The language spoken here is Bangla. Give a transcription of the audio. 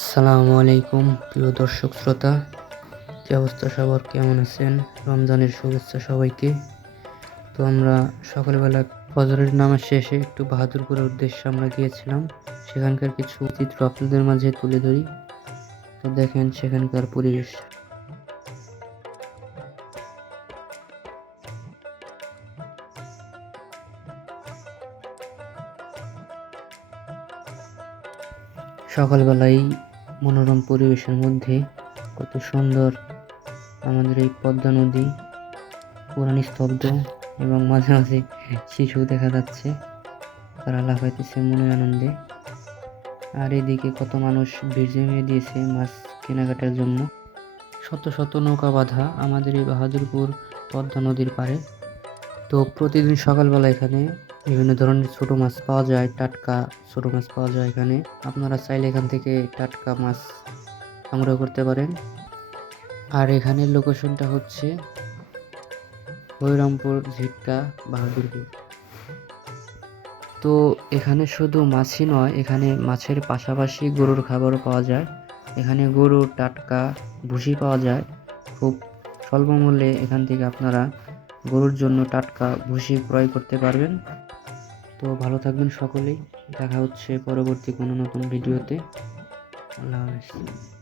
আসসালামু আলাইকুম প্রিয় দর্শক শ্রোতা, কি অবস্থা সবার, কেমন আছেন? রমজানের শুভেচ্ছা সবাইকে। তো আমরা সকালবেলা ফজরের নামাজ শেষে একটু বাহাদুরপুরের উদ্দেশ্যে আমরা গিয়েছিলাম। সেখানকার কিছু চিত্র আপনাদের মাঝে তুলে ধরি। তো দেখেন সেখানকার পরিবেশ। সকালবেলায় মনোরম পরিবেশের মধ্যে কত সুন্দর আমাদের এই পদ্মা নদী, পুরা নিস্তব্ধ, এবং মাঝে মাঝে শিশু দেখা যাচ্ছে, তারা লাফাইতেছে মনের আনন্দে। আর এদিকে কত মানুষ ভিড় জমিয়ে দিয়েছে মাছ কেনাকাটার জন্য। শত শত নৌকা বাঁধা আমাদের এই বাহাদুরপুর পদ্মা নদীর পাড়ে। তো প্রতিদিন সকালবেলা এখানে বিভিন্ন ধরনের ছোট মাছ পাওয়া যায়, টাটকা ছোট মাছ পাওয়া যায় এখানে। আপনারা চাইলে এখান থেকে টাটকা মাছ সংগ্রহ করতে পারেন। আর এখানের লোকেশনটা হচ্ছে হরিরামপুর, ঝিটকা, বাহাদুরপুর। তো এখানে শুধু মাছই নয়, এখানে মাছের পাশাপাশি গরুর খাবারও পাওয়া যায়। এখানে গরুর টাটকা ভুসি পাওয়া যায় খুব স্বল্প মূল্যে। এখান থেকে আপনারা গরুর জন্য টাটকা ভুসি ক্রয় করতে পারবেন। তো ভালো থাকবেন সকলেই, দেখা হচ্ছে পরবর্তী কোনো নতুন ভিডিওতে। আল্লাহ হাফেজ।